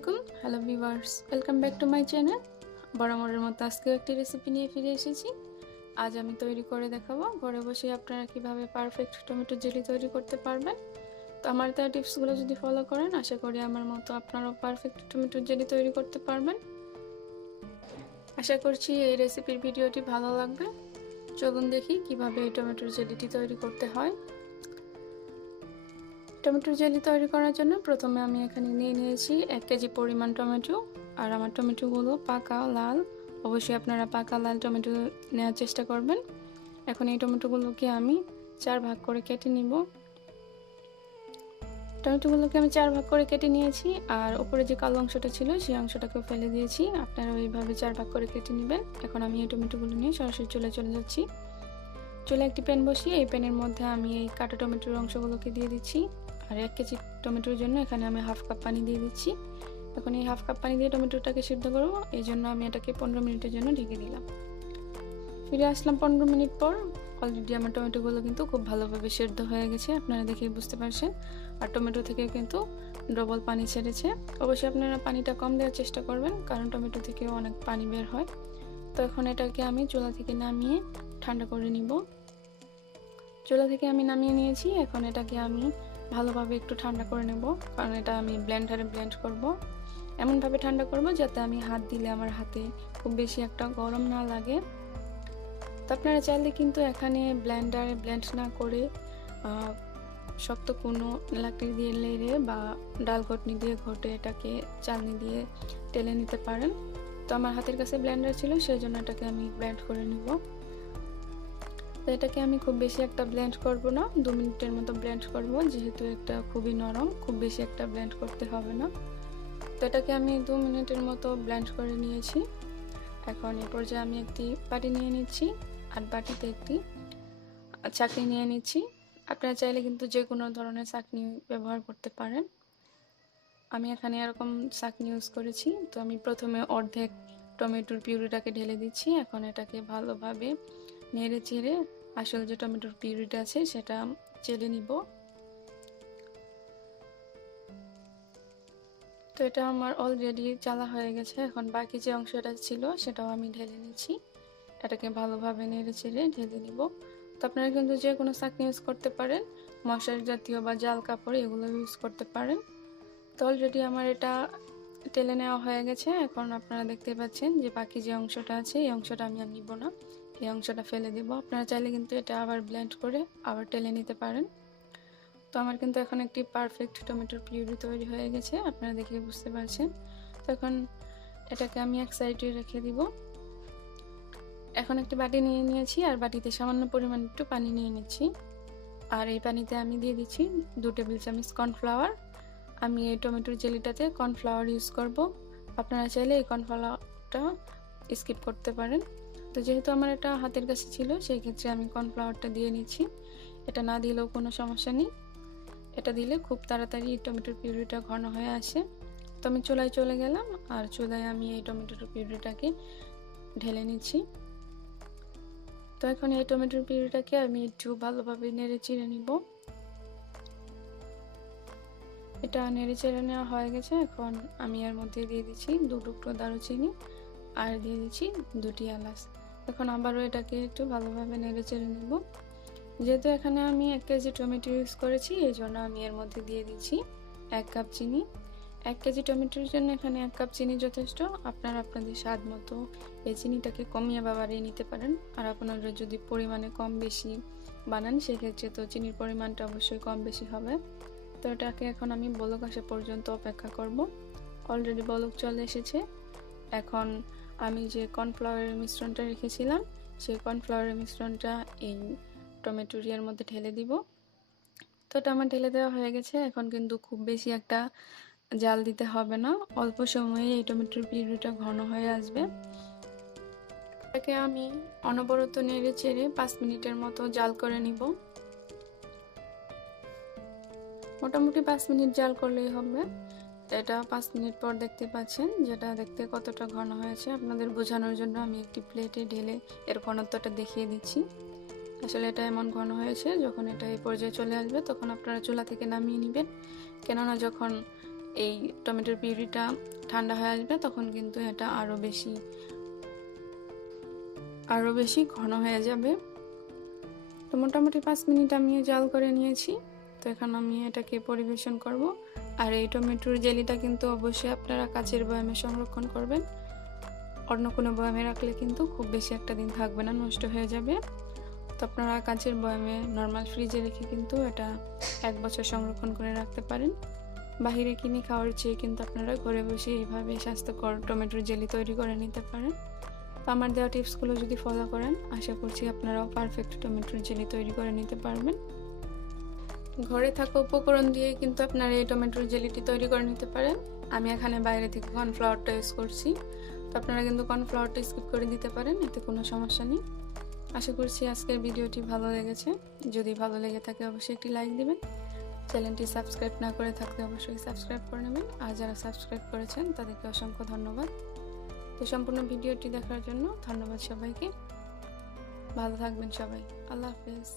আলাইকুম, hello viewers, welcome back to my channel. বরাবরের মতো আজকেও একটি রেসিপি নিয়ে ফিরে এসেছি। আজ আমি তৈরি করে দেখাবো ঘরে বসে আপনারা কিভাবে পারফেক্ট টমেটো জেলি তৈরি করতে পারবেন। তো আমার দেওয়া টিপসগুলো যদি ফলো করেন, আশা করি আমার মতো আপনারাও পারফেক্ট টমেটো জেলি তৈরি করতে পারবেন। আশা করছি এই রেসিপির ভিডিওটি ভালো লাগবে। চলুন দেখি কিভাবে এই টমেটোর জেলিটি তৈরি করতে হয়। টমেটোর জেলি তৈরি করার জন্য প্রথমে আমি এখানে নিয়েছি 1 কেজি পরিমাণ টমেটো। আর আমার টমেটোগুলো পাকা লাল, অবশ্যই আপনারা পাকা লাল টমেটো নেওয়ার চেষ্টা করবেন। এখন এই টমেটোগুলোকে আমি 4 ভাগ করে কেটে নিব। টমেটোগুলোকে আমি 4 ভাগ করে কেটে নিয়েছি, আর উপরে যে কালো অংশটা ছিল সেই অংশটাকেও ফেলে দিয়েছি। আপনারা ওইভাবে 4 ভাগ করে কেটে নেবেন। এখন আমি এই টমেটোগুলো নিয়ে সরাসরি চুলায় চলে যাচ্ছি। চুলায় একটি প্যান বসিয়ে এই প্যানের মধ্যে আমি এই কাটা টমেটোর অংশগুলোকে দিয়ে দিচ্ছি। আর 1 কেজি টমেটোর জন্য এখানে আমি হাফ কাপ পানি দিয়ে দিচ্ছি। এখন এই হাফ কাপ পানি দিয়ে টমেটোটাকে সিদ্ধ করব, এই জন্য আমি এটাকে 15 মিনিটের জন্য ঢেকে দিলাম। ফিরে আসলাম 15 মিনিট পর। অলরেডি আমার টমেটোগুলো কিন্তু খুব ভালোভাবে সিদ্ধ হয়ে গেছে, আপনারা দেখেই বুঝতে পারছেন। আর টমেটো থেকে কিন্তু ডবল পানি ছেড়েছে। অবশ্যই আপনারা পানিটা কম দেওয়ার চেষ্টা করবেন, কারণ টমেটো থেকে অনেক পানি বের হয়। তো এখন এটাকে আমি চুলা থেকে নামিয়ে ঠান্ডা করে নিব। চুলা থেকে আমি নামিয়ে নিয়েছি। এখন এটাকে আমি ভালোভাবে একটু ঠান্ডা করে নেব, কারণ এটা আমি ব্লেন্ডারে ব্লেন্ড করব। এমনভাবে ঠান্ডা করব যাতে আমি হাত দিলে আমার হাতে খুব বেশি একটা গরম না লাগে। তো আপনারা চাইলে কিন্তু এখানে ব্লেন্ডারে ব্লেন্ড না করে শক্ত কোনো লাকড়ি দিয়ে লেড়ে বা ডাল ঘটনি দিয়ে ঘটে এটাকে চালনি দিয়ে টেলে নিতে পারেন। তো আমার হাতের কাছে ব্লেন্ডার ছিল, সেই জন্য এটাকে আমি ব্লেন্ড করে নিব। তো এটাকে আমি খুব বেশি একটা ব্লেন্ড করব না, 2 মিনিটের মতো ব্লেন্ড করব, যেহেতু এটা খুবই নরম, খুব বেশি একটা ব্লেন্ড করতে হবে না। তো এটাকে আমি 2 মিনিটের মতো ব্লেন্ড করে নিয়েছি। এখন এই পর্যায়ে আমি একটি বাটি নিয়ে নিচ্ছি, আর বাটিতে একটি চাটনি নিয়ে নিচ্ছি। আপনারা চাইলে কিন্তু যে কোনো ধরনের চাটনি ব্যবহার করতে পারেন। আমি এখানে এরকম চাটনি ইউজ করেছি। তো আমি প্রথমে অর্ধেক টমেটোর পিউরিটাকে ঢেলে দিচ্ছি। এখন এটাকে ভালোভাবে নেড়ে চেড়ে আসল যে টমেটোর পিউরিটা আছে সেটা চেলে নিব। তো এটা আমার অলরেডি চালা হয়ে গেছে। এখন বাকি যে অংশটা ছিল সেটাও আমি ঢেলে নিচ্ছি। এটাকে ভালোভাবে নেড়ে চেড়ে ঢেলে নিব। তো আপনারা কিন্তু যে কোনো চাটনি ইউজ করতে পারেন, মশলা জাতীয় বা জাল কাপড় এগুলো ইউজ করতে পারেন। তো অলরেডি আমার এটা টেলে নেওয়া হয়ে গেছে। এখন আপনারা দেখতে পাচ্ছেন যে বাকি যে অংশটা আছে এই অংশটা আমি আর নিব না, এই অংশটা ফেলে দেব। আপনারা চাইলে কিন্তু এটা আবার ব্লেন্ড করে আবার টেলে নিতে পারেন। তো আমার কিন্তু এখন একটি পারফেক্ট টমেটোর পিউরি তৈরি হয়ে গেছে, আপনারা দেখে বুঝতে পারছেন। তো এখন এটাকে আমি এক সাইডে রেখে দিব। এখন একটি বাটি নিয়ে নিয়েছি, আর বাটিতে সামান্য পরিমাণ একটু পানি নিয়ে নিচ্ছি। আর এই পানিতে আমি দিয়ে দিচ্ছি 2 টেবিল চামচ কর্নফ্লাওয়ার। আমি এই টমেটোর জেলিটাতে কর্নফ্লাওয়ার ইউজ করব। আপনারা চাইলে এই কর্নফ্লাওয়ারটা স্কিপ করতে পারেন। তো যেহেতু আমার এটা হাতের কাছে ছিল, সেই ক্ষেত্রে আমি কর্নফ্লাওয়ারটা দিয়ে নিচ্ছি। এটা না দিলেও কোনো সমস্যা নেই, এটা দিলে খুব তাড়াতাড়ি টমেটোর পিউরিটা ঘন হয়ে আসে। তো আমি চুলায় চলে গেলাম, আর চুলায় আমি এই টমেটোর পিউরিটাকে ঢেলে নিচ্ছি। তো এখন এই টমেটোর পিউরিটাকে আমি একটু ভালোভাবে নেড়ে চেড়ে নিব। এটা নেড়ে চেড়ে নেওয়া হয়ে গেছে। এখন আমি এর মধ্যে দিয়ে দিচ্ছি 2 টুকরো দারুচিনি, আর দিয়ে দিচ্ছি 2টি এলাচ। এখন আবারও এটাকে একটু ভালোভাবে নেড়ে চেড়ে নেব। যেহেতু এখানে আমি 1 কেজি টমেটো ইউজ করেছি, এই জন্য আমি এর মধ্যে দিয়ে দিচ্ছি 1 কাপ চিনি। 1 কেজি টমেটোর জন্য এখানে 1 কাপ চিনি যথেষ্ট। আপনারা আপনাদের স্বাদ মতো এই চিনিটাকে কমিয়ে বা বাড়িয়ে নিতে পারেন। আর আপনারা যদি পরিমাণে কম বেশি বানান, সেক্ষেত্রে তো চিনির পরিমাণটা অবশ্যই কম বেশি হবে। তো এটাকে এখন আমি বলক আসা পর্যন্ত অপেক্ষা করব। অলরেডি বলক চলে এসেছে। এখন আমি যে কর্নফ্লাওয়ারের মিশ্রণটা রেখেছিলাম, সেই কর্নফ্লাওয়ারের মিশ্রণটা এই টমেটোর এর মধ্যে ঢেলে দিব। তো এটা আমার ঢেলে দেওয়া হয়ে গেছে। এখন কিন্তু খুব বেশি একটা জাল দিতে হবে না, অল্প সময়ে এই টমেটোর পিউরিটা ঘন হয়ে আসবে। এটাকে আমি অনবরত নেড়ে চেড়ে 5 মিনিটের মতো জাল করে নিব। মোটামুটি 5 মিনিট জাল করলেই হবে। তো এটা 5 মিনিট পর দেখতে পাচ্ছেন যেটা দেখতে কতটা ঘন হয়েছে। আপনাদের বোঝানোর জন্য আমি একটি প্লেটে ঢেলে এর ঘনত্বটা দেখিয়ে দিচ্ছি। আসলে এটা এমন ঘন হয়েছে, যখন এটা এই পর্যায়ে চলে আসবে তখন আপনারা চুলা থেকে নামিয়ে নেবেন। কেননা যখন এই টমেটোর পিউরিটা ঠান্ডা হয়ে আসবে তখন কিন্তু এটা আরও বেশি ঘন হয়ে যাবে। তো মোটামুটি 5 মিনিট আমি জাল করে নিয়েছি। তো এখন আমি এটাকে পরিবেশন করব। আর এই টমেটোর জেলিটা কিন্তু অবশ্যই আপনারা কাচের বয়ামে সংরক্ষণ করবেন। অন্য কোনো বয়ামে রাখলে কিন্তু খুব বেশি একটা দিন থাকবে না, নষ্ট হয়ে যাবে। তো আপনারা কাচের বয়ামে নর্মাল ফ্রিজে রেখে কিন্তু এটা 1 বছর সংরক্ষণ করে রাখতে পারেন। বাহিরে কিনে খাওয়ার চেয়ে কিন্তু আপনারা ঘরে বসে এইভাবে স্বাস্থ্যকর টমেটোর জেলি তৈরি করে নিতে পারেন। তো আমার দেওয়া টিপসগুলো যদি ফলো করেন, আশা করছি আপনারাও পারফেক্ট টমেটোর জেলি তৈরি করে নিতে পারবেন। ঘরে থাকা উপকরণ দিয়ে কিন্তু আপনারা এই টমেটোর জেলিটি তৈরি করে নিতে পারেন। আমি এখানে বাইরে থেকে কর্নফ্লাওয়ারটা ইউজ করছি। তো আপনারা কিন্তু কর্নফ্লাওয়ারটা স্কিপ করে দিতে পারেন, এতে কোনো সমস্যা নেই। আশা করছি আজকের ভিডিওটি ভালো লেগেছে। যদি ভালো লেগে থাকে অবশ্যই একটি লাইক দিবেন। চ্যানেলটি সাবস্ক্রাইব না করে থাকলে অবশ্যই সাবস্ক্রাইব করে নেবেন। আর যারা সাবস্ক্রাইব করেছেন তাদেরকে অসংখ্য ধন্যবাদ। তো সম্পূর্ণ ভিডিওটি দেখার জন্য ধন্যবাদ সবাইকে। ভালো থাকবেন সবাই। আল্লাহ হাফেজ।